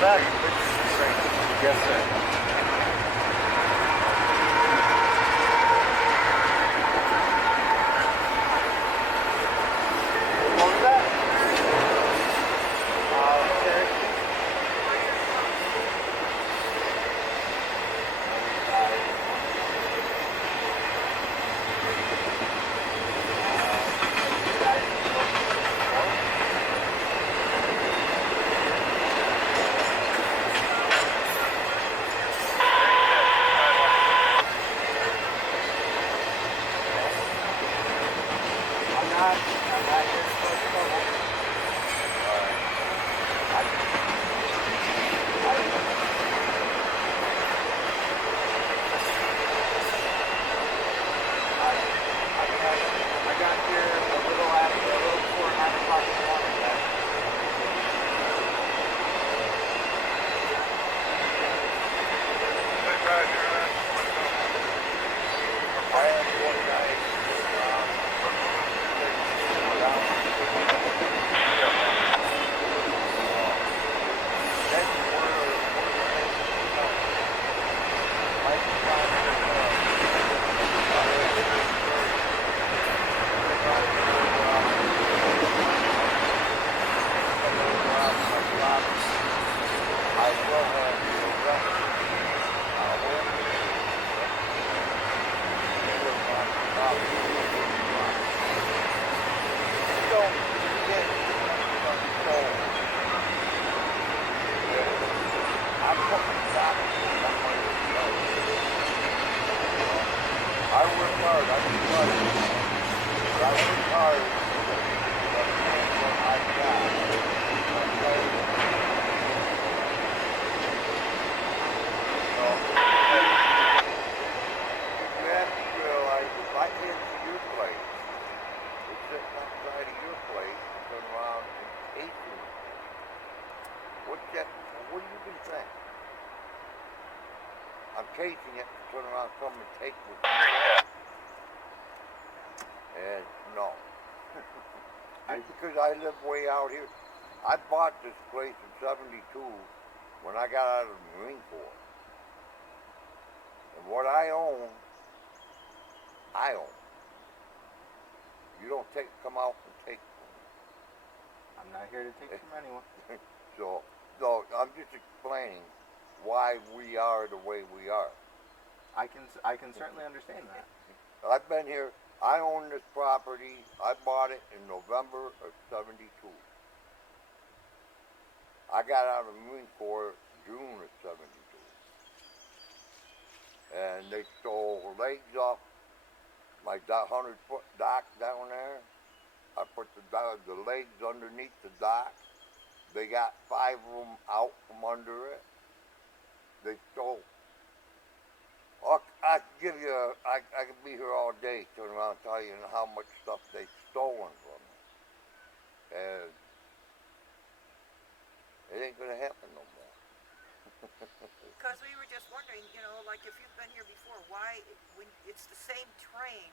not bad. Yes, sir. What was that? What do you can think? I'm casing it, turn around, come and take what you have. And no. Just because I live way out here. I bought this place in '72 when I got out of the Marine Corps. And what I own. You don't come out and take from me. I'm not here to take from anyone. So I'm just explaining why we are the way we are. I can certainly understand that. I've been here. I own this property. I bought it in November of '72. I got out of the Marine Corps June of '72. And they stole legs off my 100-foot dock down there. I put the legs underneath the dock. They got 5 of them out from under it. They stole. I could give you. I could be here all day, turn around and tell you how much stuff they've stolen from me. And it ain't gonna happen no more. Because we were just wondering, like if you've been here before, why when it's the same train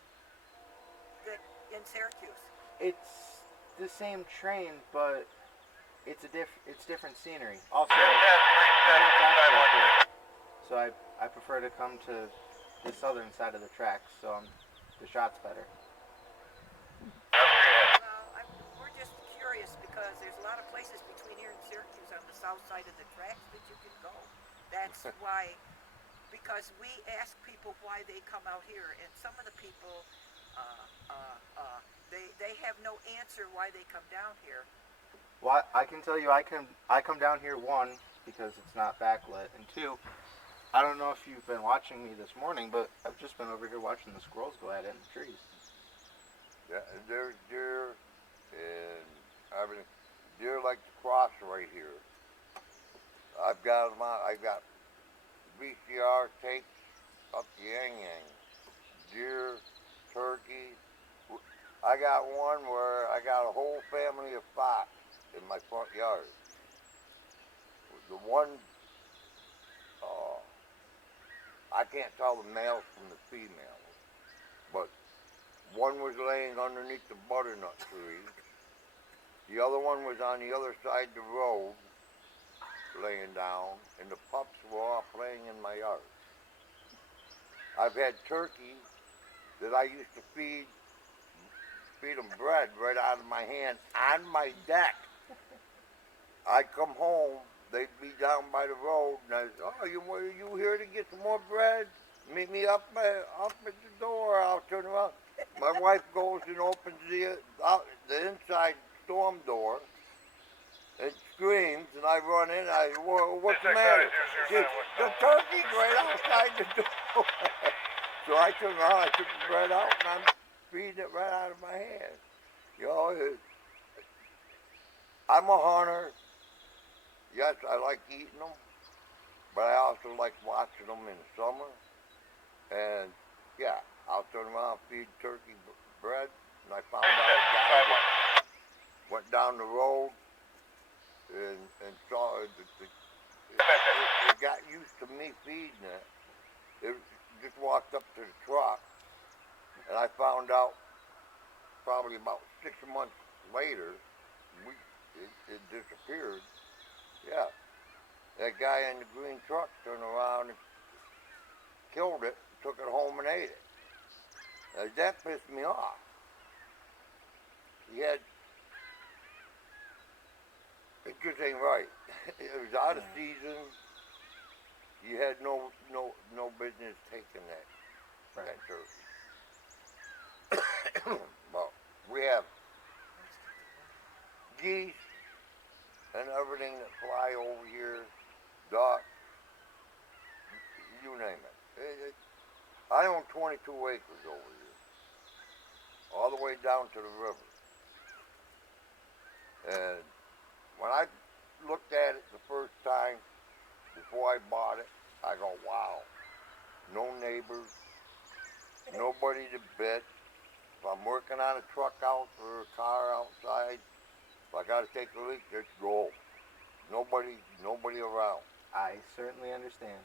that in Syracuse? It's the same train, but it's different scenery. Also, so I prefer to come to the southern side of the tracks, so the shot's better. Well, we're just curious because there's a lot of places between here and Syracuse on the south side of the tracks that you can go. That's why, because we ask people why they come out here, and some of the people, they have no answer why they come down here. Well, I can tell you, I come down here, 1, because it's not backlit, and 2, I don't know if you've been watching me this morning, but I've just been over here watching the squirrels go at it in the trees. Yeah, there's deer, and everything. Deer like to cross right here. I've got them out. I got VCR tapes up the yang. Deer, turkey. I got one where I got a whole family of fox in my front yard. The one, I can't tell the males from the females, but one was laying underneath the butternut tree. The other one was on the other side of the road, laying down, and the pups were all playing in my yard. I've had turkeys that I used to feed them bread right out of my hand on my deck. I'd come home, they'd be down by the road, and I'd say, oh, you here to get some more bread? Meet me up at the door. I'll turn around. My wife goes and opens the inside storm door and screams, and I run in. What's the matter? The turkey's right outside the door. So I turned around, I took the bread out, and I'm feeding it right out of my hand. You know, I'm a hunter. Yes, I like eating them, but I also like watching them in the summer. And yeah, I'll turn around and feed turkey bread, and I found out a guy that went down the road and saw it got used to me feeding it. It just walked up to the truck, and I found out probably about 6 months later, it disappeared. Yeah, that guy in the green truck turned around and killed it, took it home and ate it. That pissed me off. It just ain't right. It was out of season. You had no business taking that turkey. Well, we have geese and everything that fly over here, ducks, you name it. I own 22 acres over here, all the way down to the river. And when I looked at it the first time, before I bought it, I go, wow, no neighbors, nobody to bitch. If I'm working on a truck out or a car outside, if I gotta take a leak, just go. Nobody around. I certainly understand.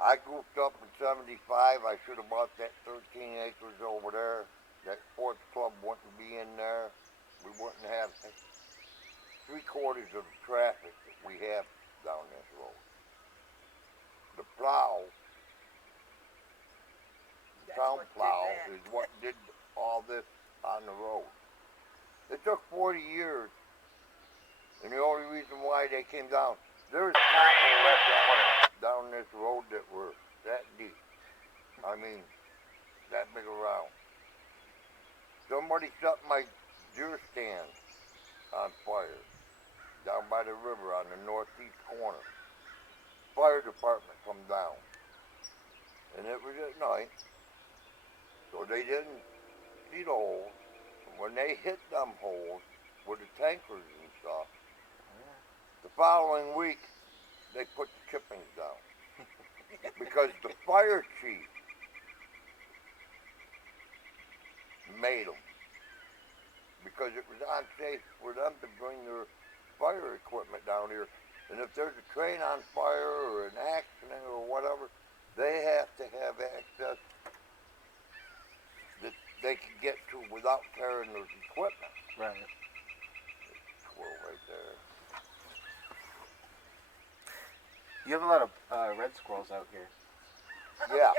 I goofed up in 75. I should have bought that 13 acres over there. That sports club wouldn't be in there. We wouldn't have 3/4 of the traffic that we have down this road. The plow, the town plow, is what did all this on the road. It took 40 years, and the only reason why they came down, there's potholes down this road that were that deep. I mean, that big around. Somebody set my deer stand on fire down by the river on the northeast corner. Fire department come down, and it was at night, so they didn't see the holes. When they hit them holes with the tankers and stuff, the following week they put the chippings down because the fire chief made them, because it was unsafe for them to bring their fire equipment down here. And if there's a train on fire or an accident or whatever, they have to have access that they can get to without carrying those equipment. Right. Squirrel right there. You have a lot of red squirrels out here. Yeah,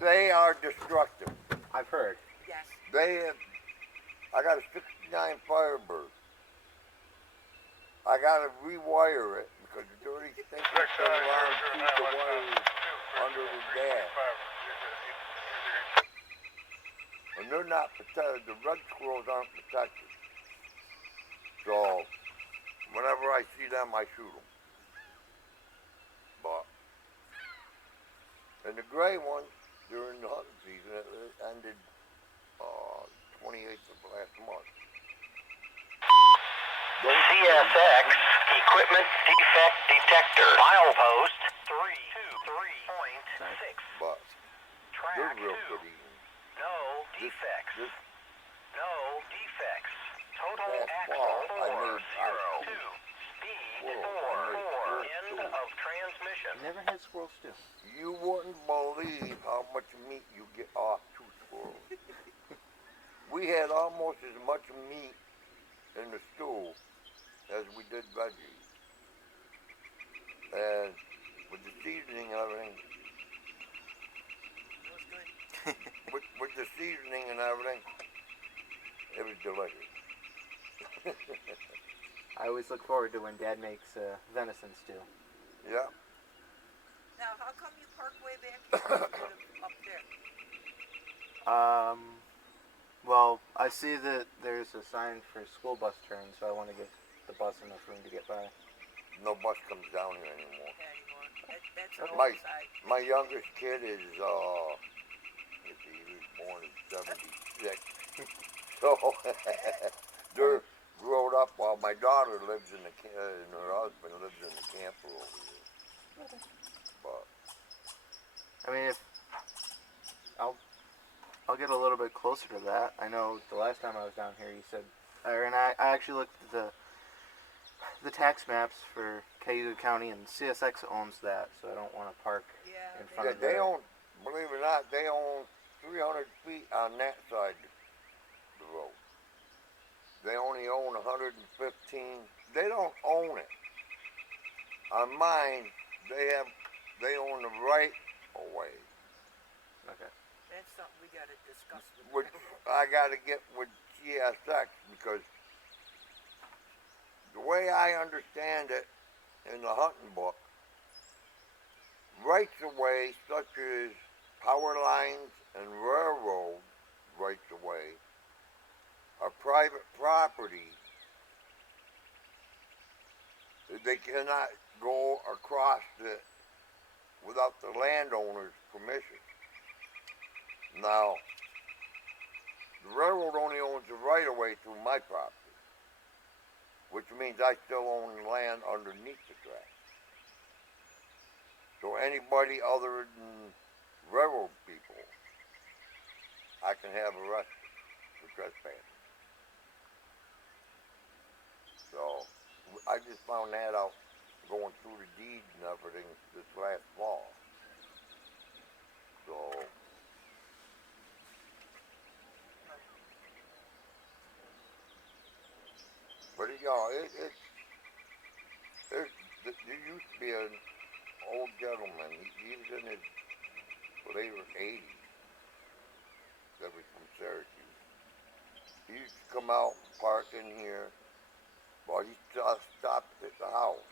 they are destructive. I've heard. Yes. I got a 69 Firebird. I gotta rewire it because the dirty thing is so long to keep the wires under the gas. And they're not protected, the red squirrels aren't protected. So, whenever I see them, I shoot them. But, and the gray ones, during the hunting season, it ended 28th of last month. CSX Equipment Defect Detector. Milepost 323.6. But they're Track real 2. good eating. No defects. No defects. Total Last axle fall, I 4, made 0, 2. Speed 4, 4. End of transmission. Never had squirrel stew. You wouldn't believe how much meat you get off two squirrels. We had almost as much meat in the stew as we did veggies. and with the seasoning and everything, It was good. with the seasoning and everything, it was delicious. I always look forward to when Dad makes venison stew. Yeah. Now, how come you park way back here instead of up there? Well, I see that there's a sign for school bus turn, so I want to give the bus enough room to get by. No bus comes down here anymore. Anymore. That's an My oversight. my youngest kid is let's see, he was born in '76. So they're grown up while my daughter lives in the and her husband lives in the camper over here. But I mean, if I'll get a little bit closer to that. I know the last time I was down here, you said, and I actually looked at the tax maps for Cayuga County, and CSX owns that, so I don't want to park Yeah, in front yeah, of they their. own, believe it or not, they own 300 feet on that side of the road. They only own 115. They don't own it. On mine, they own the right of way. Okay. that's something we gotta discuss with Which them. I got to get with CSX because the way I understand it in the hunting book, rights of way such as power lines and railroad rights of way are private property. They cannot go across it without the landowner's permission. Now, the railroad only owns the right of way through my property, which means I still own land underneath the track. So anybody other than railroad people, I can have arrested for trespassing. So I just found that out going through the deeds and everything this last fall. So but there used to be an old gentleman. He was in his later 80s. That was from Syracuse. He used to come out and park in here, but he just stopped at the house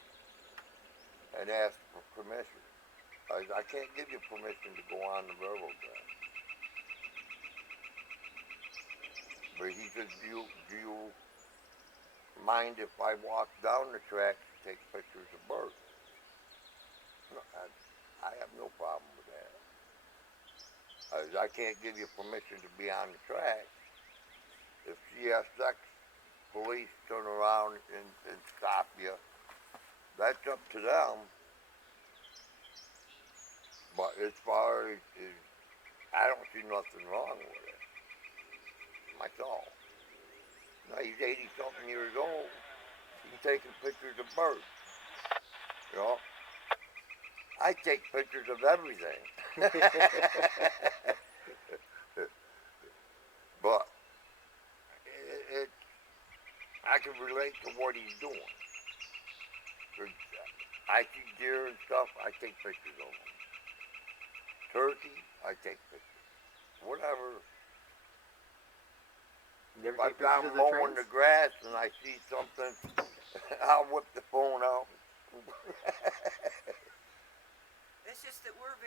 and asked for permission. I can't give you permission to go on the railroad track. But he said, do you mind if I walk down the track to take pictures of birds? No, I have no problem with that. I can't give you permission to be on the track. If CSX police turn around and stop you, that's up to them. But as far as I don't see nothing wrong with it. Myself. Now he's 80-something years old. He's taking pictures of birds. You know? I take pictures of everything. But I can relate to what he's doing. I see deer and stuff, I take pictures of them. Turkey, I take pictures. Whatever. You ever If take pictures I'm of the mowing trains? the grass and I see something, I'll whip the phone out. It's just that we're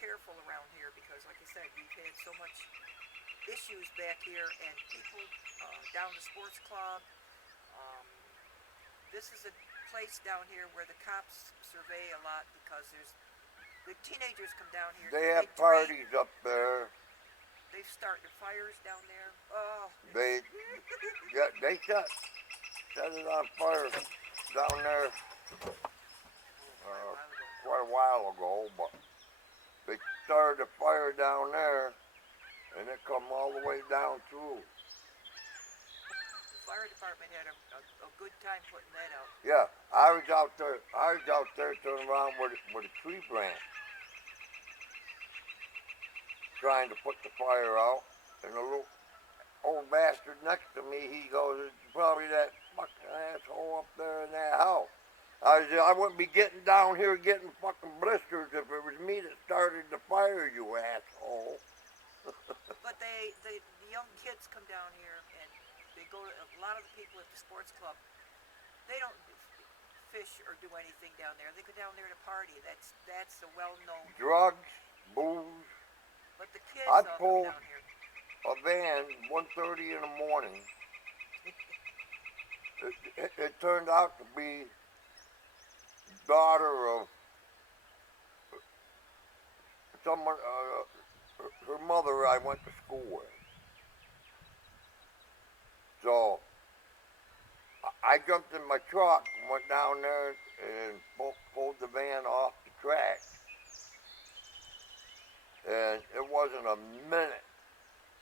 careful around here because, like I said, we've had so much issues back here, and people down the sports club. This is a place down here where the cops survey a lot because the teenagers come down here. They have drink. parties up there. They start the fires down there. Oh. They set it on fire down there quite a while ago, but they started a fire down there, and it come all the way down through. The fire department had a good time putting that out. Yeah, I was out there turning around with a tree branch, trying to put the fire out, and the little old bastard next to me, he goes, "It's probably that fucking asshole up there in that house." I wouldn't be getting down here getting fucking blisters if it was me that started the fire, you asshole. But the young kids come down here and they go to, a lot of the people at the sports club, they don't fish or do anything down there. They go down there to party. That's a well-known. Drugs, booze. But the kids I all come pulled down here. a van 1:30 in the morning. It turned out to be daughter of someone, her mother I went to school with. So I jumped in my truck and went down there and pulled the van off the track. And it wasn't a minute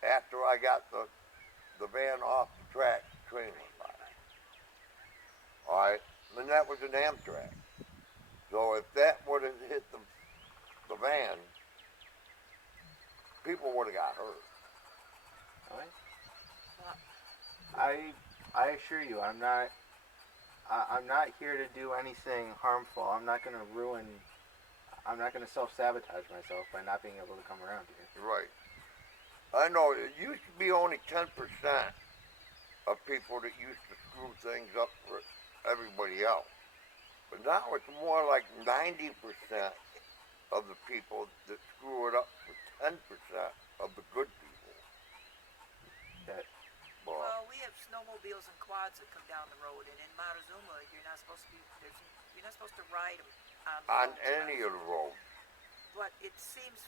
after I got the van off the track, the train went by. Alright, and that was an Amtrak. So if that would have hit the van, people would have got hurt. I assure you, I'm not here to do anything harmful. I'm not going to self-sabotage myself by not being able to come around here. Right. I know, it used to be only 10% of people that used to screw things up for everybody else. But now it's more like 90% of the people that screw it up for 10% of the good people. That Well, we have snowmobiles and quads that come down the road, and in Montezuma, you're not supposed to ride them on any of the roads. But it seems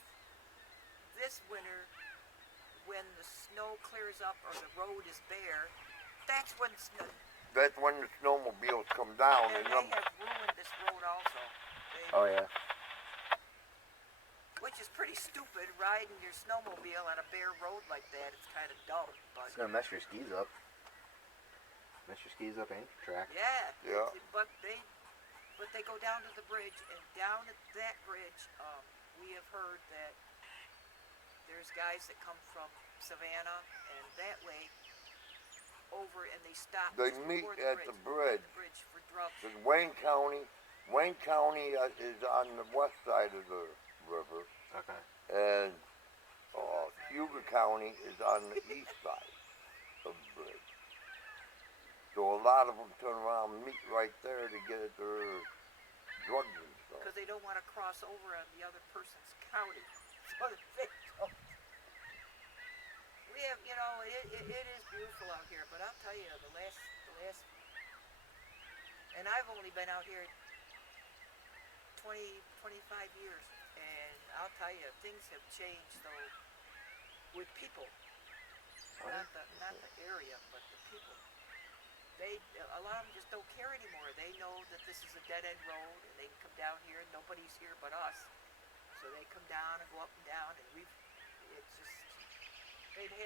this winter, when the snow clears up or the road is bare, that's when That's when the snowmobiles come down. and they have ruined this road also. Oh yeah. Which is pretty stupid, riding your snowmobile on a bare road like that. It's kind of dumb, but It's gonna mess your skis up. Mess your skis up and your track. yeah. Yeah. But they go down to the bridge, and down at that bridge, we have heard that there's guys that come from Savannah and that way over, and they stop. They just meet before at the bridge. For drugs. In Wayne County is on the west side of the river, Okay. and Cuba County is on the east side of the bridge. So a lot of them turn around and meet right there to get at their drugs and stuff. Because they don't want to cross over on the other person's county. So they don't. We have, it is beautiful out here, but I'll tell you, the last, and I've only been out here 20, 25 years, and I'll tell you, things have changed though with people. Not the area, but the people. A lot of them just don't care anymore. They know that this is a dead-end road, and they can come down here, and nobody's here but us. So they come down and go up and down, and they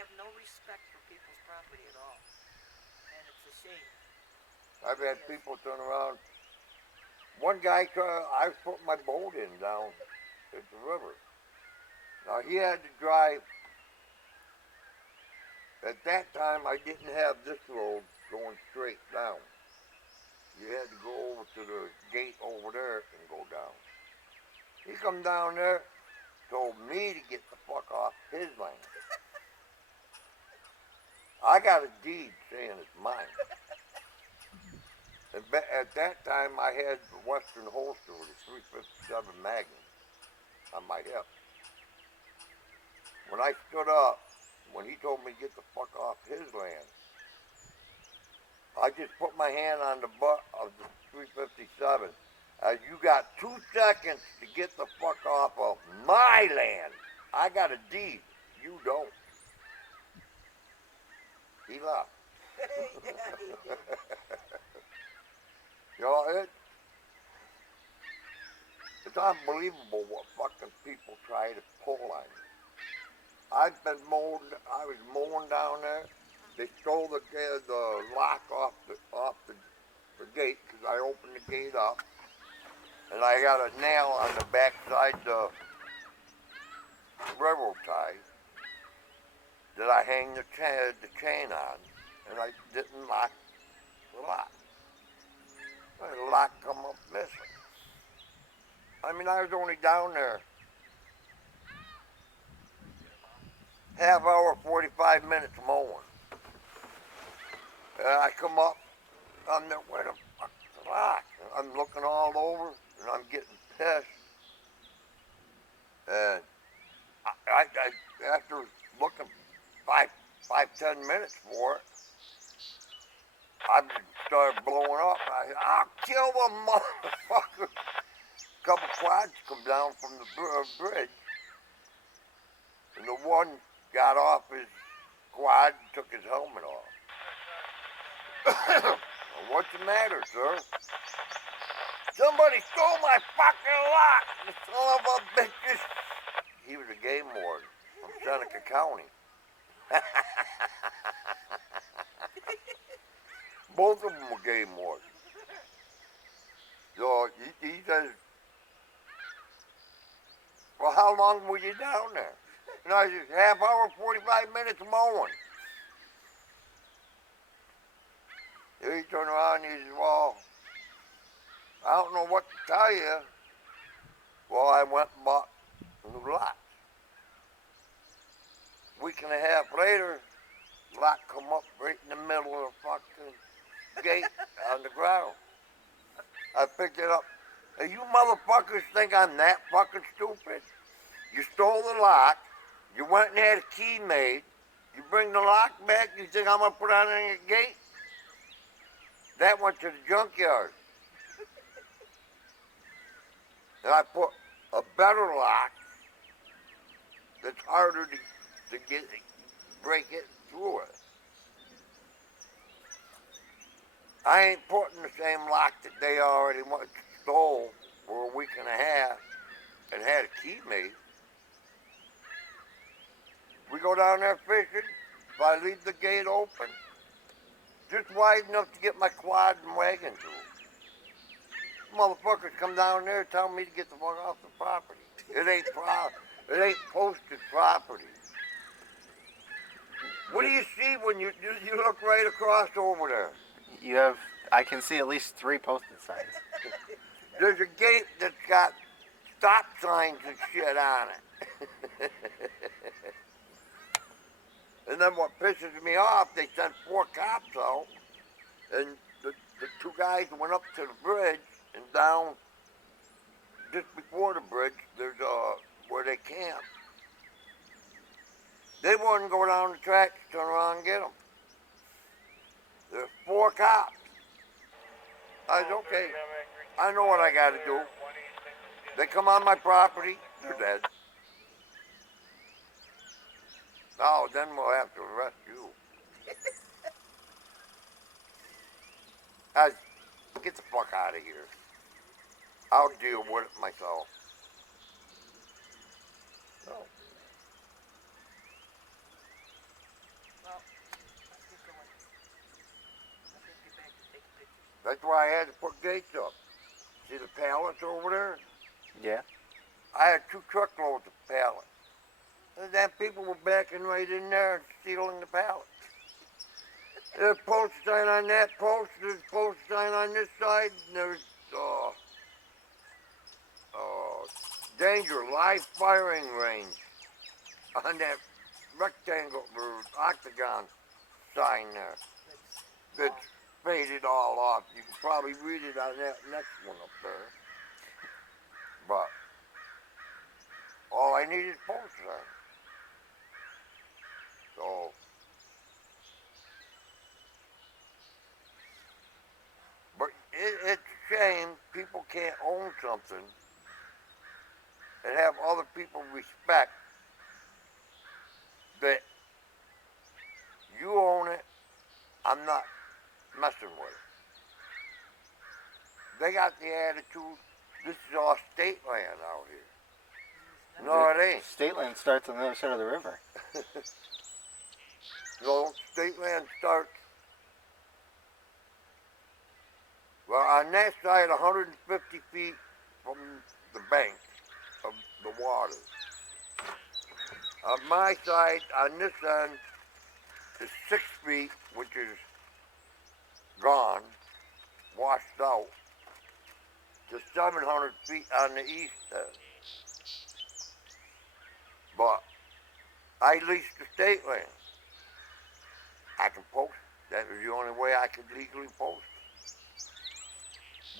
have no respect for people's property at all. And it's a shame. I've had people turn around. One guy, I was putting my boat in down at the river. Now he had to drive. At that time, I didn't have this road going straight down. You had to go over to the gate over there and go down. He come down there, told me to get the fuck off his land. I got a deed saying it's mine. And at that time, I had the Western holster with a 357 Magnum on my hip. When I stood up, when he told me to get the fuck off his land, I just put my hand on the butt of the 357. You got 2 seconds to get the fuck off of my land. I got a deed. You don't. He left. Yeah, he did. It's unbelievable what fucking people try to pull on you. I was mowing down there. They stole the lock off the gate because I opened the gate up, and I got a nail on the back side the railroad tie that I hang the chain on, and I didn't lock the lock. And the lock come up missing. I mean, I was only down there half hour, 45 minutes mowing. I come up, I'm there, where the fuck's the lock? I'm looking all over, and I'm getting pissed. And I after looking 10 minutes for it, I started blowing up. I'll kill the motherfucker. A couple quads come down from the bridge, and the one got off his quad and took his helmet off. What's the matter, sir? Somebody stole my fucking lock, the son of a bitch. He was a game warden from Seneca County. Both of them were game wardens. So he says, well, how long were you down there? And I said, half hour, 45 minutes mowing. He turned around and he said, well, I don't know what to tell you. Well, I went and bought a new lock. Week and a half later, lock come up right in the middle of the fucking gate on the ground. I picked it up. Hey, you motherfuckers think I'm that fucking stupid? You stole the lock. You went and had a key made. You bring the lock back. You think I'm gonna put it on the gate? That went to the junkyard. And I put a better lock that's harder to get break it through it. I ain't putting the same lock that they already stole for a week and a half and had a key made. We go down there fishing. If I leave the gate open, just wide enough to get my quad and wagon through. Motherfuckers come down there telling me to get the fuck off the property. It ain't posted property. What do you see when you look right across over there? You have, I can see at least 3 posted signs. There's a gate that's got stop signs and shit on it. And then what pisses me off, they sent 4 cops out, and the 2 guys went up to the bridge and down just before the bridge, there's where they camp. They wouldn't go down the track to turn around and get them. There's 4 cops. I said, okay, I know what I got to do. They come on my property, they're dead. Oh, then we'll have to arrest you. Get the fuck out of here. I'll deal with it myself. No. Well, let's get going. Let's get back to take pictures. That's why I had to put gates up. See the pallets over there? Yeah. I had 2 truckloads of pallets. And then people were backing right in there and stealing the pallets. There's a post sign on that post, there's a post sign on this side, and there's, danger, live firing range on that rectangle or octagon sign there. That's faded all off. You can probably read it on that next one up there. But all I need is post sign. So, but it's a shame people can't own something and have other people respect that you own it, I'm not messing with it. They got the attitude, this is all state land out here. No, it ain't. State land starts on the other side of the river. No, state land starts, well, on that side, 150 feet from the bank of the water. On my side, on this end, is 6 feet, which is gone, washed out. to 700 feet on the east end. But I leased the state land. I can post. That was the only way I could legally post.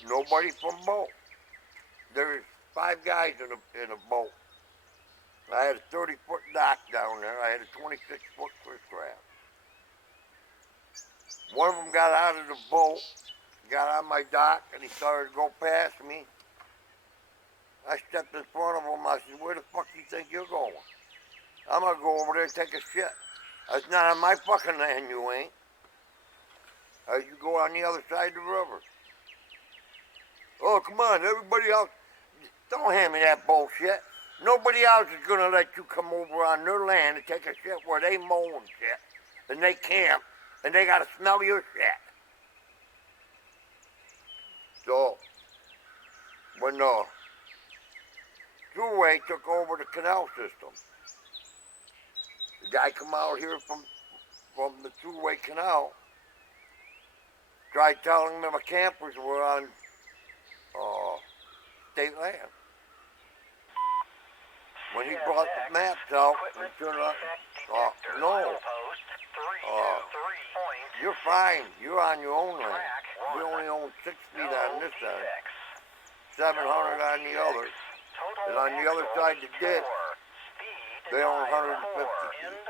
Nobody from boat. There's 5 guys in a boat. I had a 30-foot dock down there. I had a 26-foot cliff craft. One of them got out of the boat, got on my dock, and he started to go past me. I stepped in front of him. I said, "Where the fuck do you think you're going?" "I'm gonna go over there and take a shit." "That's not on my fucking land, you ain't. You go on the other side of the river." "Oh, come on, everybody else, don't hand me that bullshit. Nobody else is gonna let you come over on their land and take a shit where they mow and shit, and they camp, and they gotta smell your shit." So, when the thruway took over the canal system, the guy come out here from the thruway canal, tried telling me my campers were on state land. When he brought the maps out and turned out, no, you're fine. You're on your own land. We only own 6 feet on this side, 700 on the other, and on the other side of the ditch, they own 150 feet.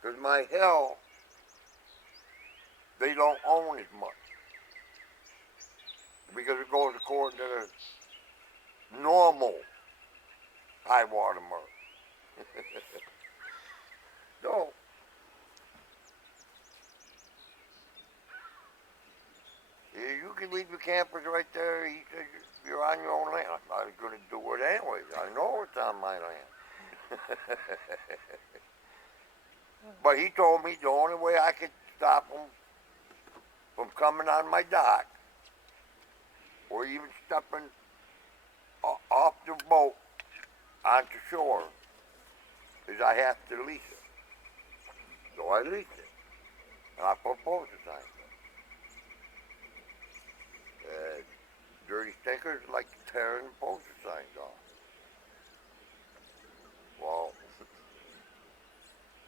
Because my hill, they don't own as much. Because it goes according to the normal high water mark. So, you can leave your campers right there. He said, "You're on your own land." I'm not going to do it anyways. I know it's on my land. But he told me the only way I could stop them from coming on my dock or even stepping off the boat onto shore is I have to lease it. So I leased it. And I put postage signs up. Dirty stinkers like tearing the postage signs off. Well,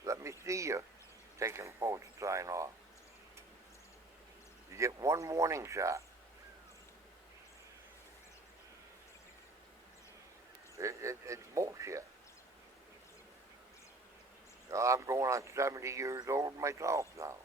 let me see you taking the postage sign off. You get one warning shot. It's bullshit. I'm going on 70 years old myself now.